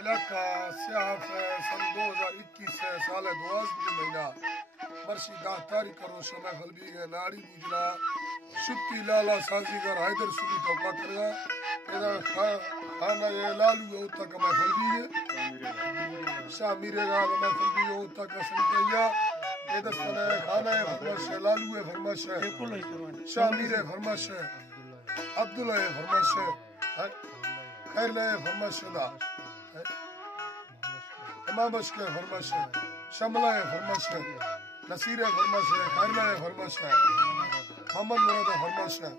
इलाका सियाफ सन 2021 साल 12 महीना मर्शी 10 तारीख करो समय फलबी है नाड़ी बुजरा शुक्ति लाला साजीगर हैदर सुनी टोका करगा इधर खाना ये लालू है उतना का मैं फलबी है शामिरेगा मैं फलबी है उतना का संजया इधर सने खाना है फरमाश है लालू है फरमाश है शामिर है फरमाश है अब्दुल्ला है फरमाश है खैर है फरमाश है इमाम अशके फरमाश है शमला है फरमाश है नसीर है फरमाश है खैरला है फरमाश है मोहम्मद मुराद है फरमाश है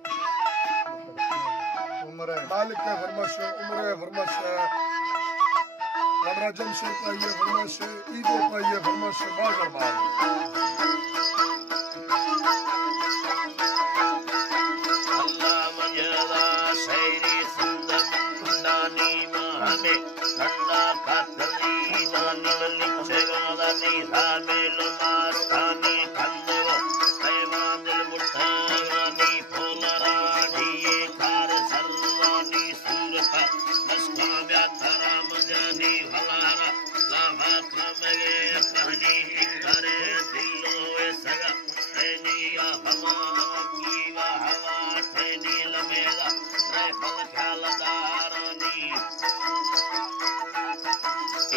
मालिक है फरमाश है उमर है फरमाश है हमरा जमशेद का ये फरमाश है ईदो का ये फरमाश है बाजार बाग अल्लाह मजदा सैरी सुंदर नानी महमे ठंडा का कली नानी लिखेगा दानी रामेलो मास्तानी कंदेवो पैमादिल मुट्ठानी फूलरा ढिये कार सर्वानी सूरता मस्काम्या तारा मजानी भलारा लाभा कमगे कहनी करे दिलो ए सगा ऐनिया हवा कीवा हवा ठैनी लमेदा रैफल ख्यालदारानी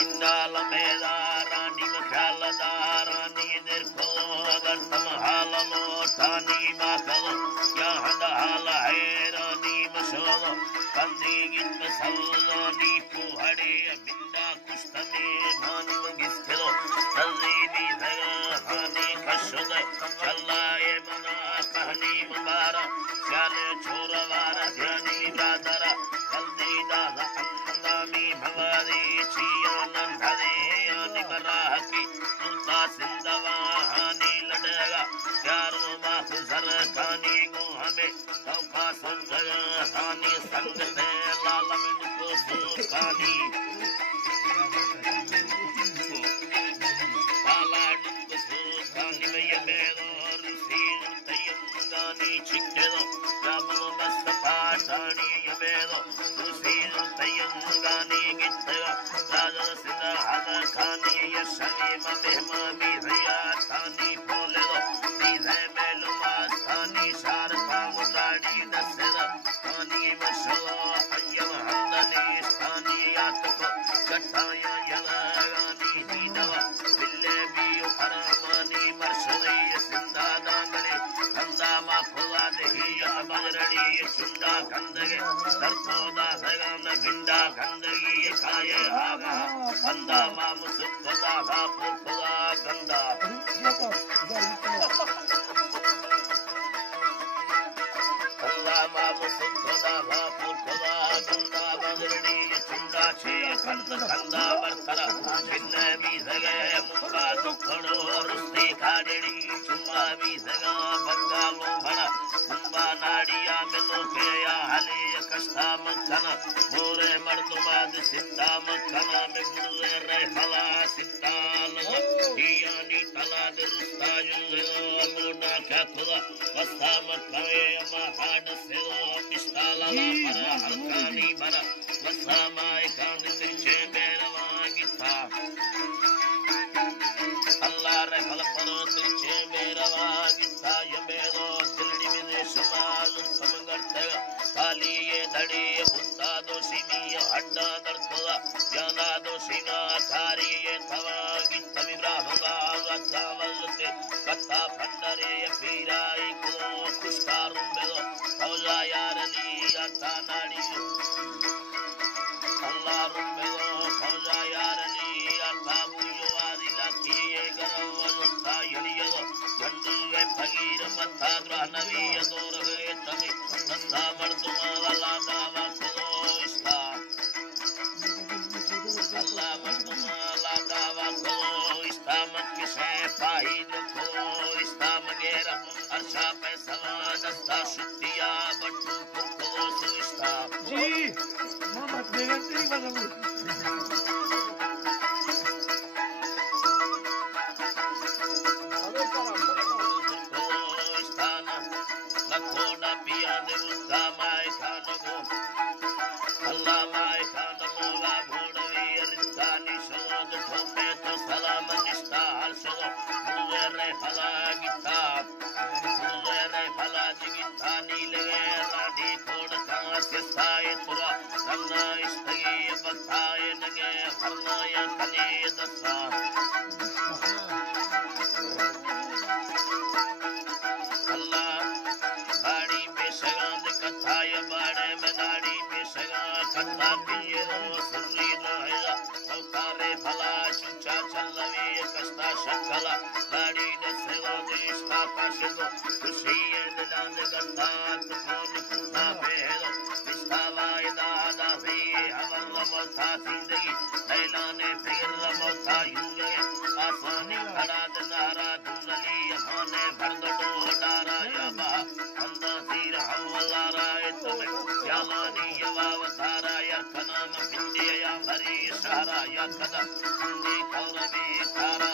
इंदा लमेदा रानी ख्यालदारानी देखो अगर तुम हाल लोटानी माखलो या हंदा हाल हैरानी मशोलो कंदी गित सल्लानी पुहड़े बिंदा कुस्तने मानु गिस्लो नजीबी जगा हानी कशुद चलाए मना कहनी मुबारा चाले छोरवारा ध्यानी दादरा जल्दी दादा अंदामी भवादी चिया नंधरे यानी बराहकी सुल्ता सिंधवा हानी लड़ेगा प्यारो बाखु सरकानी गो हमें तौका संजगा हानी संगते लालमिन को सुखानी पाला डुक सुखानी में ये बेगोर सीन तयंगानी चिक्केदो जाबलो मस्त पाठानी ये बेगो सीन तयंगानी गिट्टेगा राजा सिंधा हदा खानी ये शमीम मेहमानी भैया तानी बोले दो सीधे मेलुमास्तानी शारका मुदाड़ी दसेदा तानी मशला अय्यम हमदनी स्थानी यातको कट्टाया यलागानी दीदवा बिल्ले बियो फरामानी मर्शदी सिंधा दांगले कंदा मा फुला दही बजरड़ी चुंडा गंदगे तरकोदा सगाम भिंडा गंदगी खाए आगा बंदा मा मुसुदा भापु खुदा गंदा अल्लाह मा मुसुदा भापु खुदा गंदा बजरड़ी चुंडा छे कंदा बरतरा जिन्ने भी जगे मुका दुखड़ो रुस्ती खाड़ड़ी चुम्मा भी जगा बंगालो बड़ा कुंबा नाड़िया मिलो के या हले कष्टा मखना मोरे मर्दमाद सिद्धा मखना में गुरुए रहे हला सिद्धाल यानी तलाद रुस्ता जुलो मोड़ा क्या खुदा वस्ता मखने अमा हाड से पिस्ताला परा हरकानी बरा वस्ता माय कान तिरछे बेरवा गीता अल्लाह रे हल परो तिरछे बेरवा गीता ये बेरो दिल्ली में समाल समगर्ते काली ये धड़ी बुद्धा दोषी मिया हड्डा दर्दला जाना दोषी ना खारी ये थवा गीत विब्राहमा वत्तावलते कत्ता फंडरे पीराई को खुशकारुं बेलो फौजा यारनी आता नाड़ी अल्लाह रुम्बेलो फौजा यारनी आता बुयो आदिला किए गरवलता यलियो गंडुवे फकीर मत्था द्रहनवी यदोर गए तमी नंदा मर्दुमा वाला दावा खुदो इस्ता अल्लाह मर्दुमा करना या कने दसा अल्लाह बाड़ी पे सगांद कथा या बाड़े में नाड़ी पे सगा कथा पिए रो सुरी रहेगा मौतारे भला चुचा चलवे कस्ता शकला बाड़ी ने सेवा देशता पाशदो खुशी निदान गंधा तपोन कुना पेलो निस्तावा इदादा भी अमर मौता जिंदगी ऐलाने फिर मौता युगे आसानी खड़ा दनारा दुनली यहाने भरदो डारा याबा अंदा तीर हवला राय तमे यालानी यवावतारा या कनाम बिंदी या भरी सारा या कदा हिंदी कौरवी तारा